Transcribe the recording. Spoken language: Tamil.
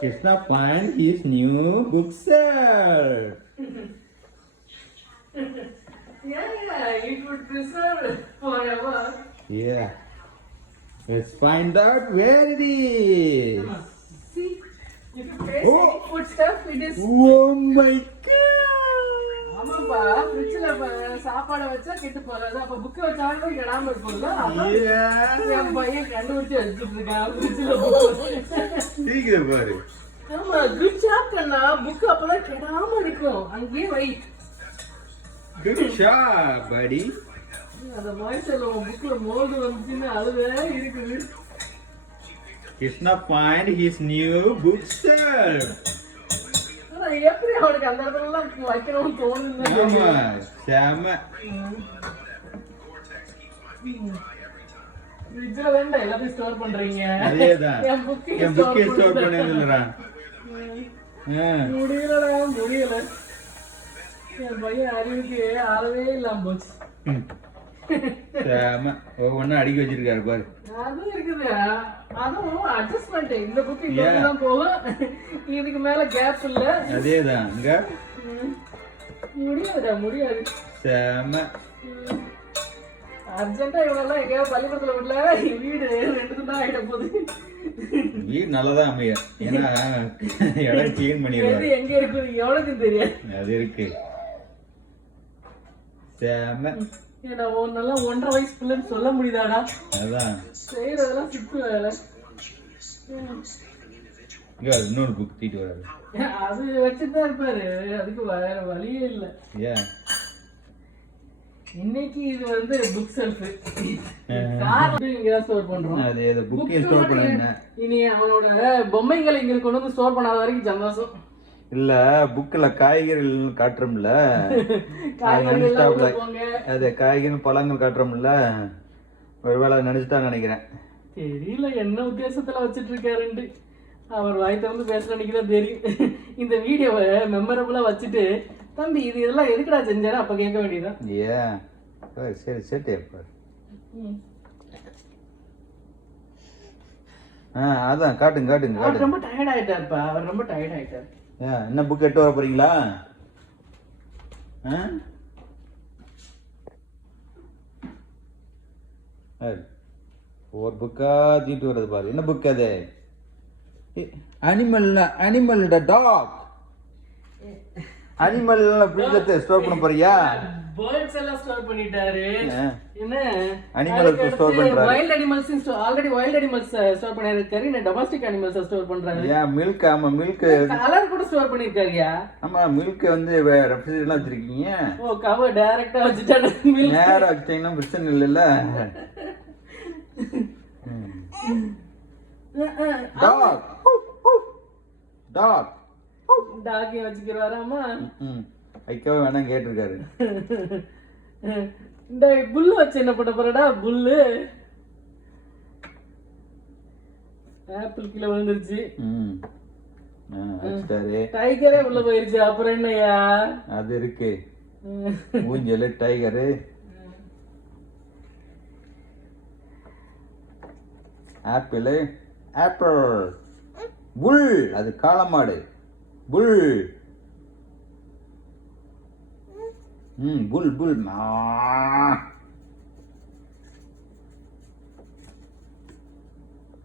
Krishna find his new bookshelf. Yeah, it would preserve forever. Yeah. Let's find out where it is. See, if you place Oh. any foodstuff, it is. Oh my god. ஆமாப்பா ஃப்ரிட்ஜ்ல சாப்பாடை வச்சா கெட்டு போகாது. அப்ப புக் வச்சாலும் கெடாம இருக்கும்ல. Yeah. என் பையன் கண்டுபிடிச்சு வச்சுட்டு இருக்கான் ஃப்ரிட்ஜ்ல. சீக்கிரம் பாரு. ஆமா, குட் ஜாப் கண்ணா. புக் அப்பதான் கெடாம இருக்கும். அங்கேயே வை. Good job, buddy. அந்த வாய்ஸ்ல புக்ல மோல்டு வந்துச்சுன்னு அழுவே இருக்குது. Krishna find his new bookshelf. எப்படி அவனுக்கு அந்த இடத்துல வைக்கணும்னு தோணுது. ஆமா, செம. ஃப்ரிட்ஜ்ல வேண்டாம் எல்லாத்தையும் ஸ்டோர் பண்றீங்க. அதேதான். என் புக்கை ஸ்டோர் பண்ணிடுறா. முடியல. என் பையன் அறிவுக்கு ஆளவே இல்லாம போச்சு. செம. ஒவ்வொன்னும் அடுக்கி வச்சிருக்காரு பாரு. அதுவும் இருக்குது. அதுவும் அட்ஜஸ்ட்மெண்ட். இந்த புக் இங்கதான் போகும். இதுக்கு மேல கேப் இல்ல. அதேதான். இங்க முடியாதுடா, முடியாது. செம. அர்ஜென்ட்டா இவனெல்லாம் எங்கேயாவது பள்ளிக்கூடத்துல விடல. வீடு 2 தான் ஆயிட போகுது. வீடு நல்லதான் அமைய. ஏன்னா இடம் கிளீன் பண்ணிடுவாரு. எங்க இருக்குது எவ்வளவுக்கு தெரியாது. அது இருக்கு. செம. ஏன்னா ஒன்னெல்லாம் 1.5 வயசு பிள்ளைன்னு சொல்ல முடியுதாடா? அதான் செய்யறதெல்லாம் சிப்பு வேலை. இங்க இன்னொரு புக் தீட்டு வராது. அது வச்சுதான் இருப்பாரு. அதுக்கு வேற வழியே இல்ல. ஏன் இன்னைக்கு இது வந்து புக் செல்ஃப். கார் இங்க ஸ்டோர் பண்றோம். அதே புக் ஸ்டோர் பண்ணேன். இனி அவனோட பொம்மைகளை இங்க கொண்டு வந்து ஸ்டோர் பண்ணாத வரைக்கும் சந்தோஷம். இல்ல புக்ல காய்கறிகள் காட்டுறோம்ல, அது காய்கறி பழங்கள் காட்டுறோம்ல, ஒருவேளை நினைச்சுட்டா நினைக்கிறேன். தெரியல என்ன உத்தேசத்துல வச்சிட்டு இருக்காருன்ட்டு. அவர் வாய் திறந்து பேசுற அன்னைக்குதான் தெரியும். இந்த வீடியோவை மெமரபிளா வச்சுட்டு தம்பி இது இதெல்லாம் எதுக்குடா செஞ்சாரு அப்ப கேட்க வேண்டியதான். ஏன் சரி சரி அதான் காட்டுங்க காட்டுங்க. அவர் ரொம்ப டயர்ட் ஆயிட்டாருப்பா. அவர் ரொம்ப டயர்ட் ஆயிட்டாரு. என்ன புக் எட்டு வர போறீங்களா? ஒரு புக்கா தீட்டு வர்றது பாரு. என்ன புக் அது? Animal dog. அனிமல் ஃப்ரிட்ஜ்ல ஸ்டோர் பண்ண போறியா? பேர்ட்ஸ் எல்லாம் ஸ்டோர் பண்ணிட்டாரு. என்ன அனிமல்ஸ் ஸ்டோர் பண்றாரு. Wild animals already wild animals store பண்ணிருக்காரு. இந்த டொமஸ்டிக் அனிமல்ஸ் ஸ்டோர் பண்றாரு. மில்க். ஆமா மில்க் கலர் கூட ஸ்டோர் பண்ணிருக்காருயா. ஆமா மில்க் வந்து ரெஃப்ரிஜரேட்டர்ல வச்சிருக்கீங்க. ஓ கவர் டைரக்டா வச்சிட்டாரு. மில்க் நேரா வச்சிட்டீங்கன்னா பிரச்சனை இல்லல்ல. டாக் டாக் டாகே வச்சுக்கிறாராமா. வைக்கவே வேணாம் கேட்டிருக்காரு. இந்த புல்லு வச்சு என்ன பண்ண போறடா? புல்லு ஆப்பிள் கீழே விழுந்துருச்சு. டைகரே உள்ள போயிருச்சு. அப்புறம் என்னையா அது இருக்கு. ஊஞ்சல் டைகரு. Apple apple. புல் அது காளமாடு. புல் புல் புல்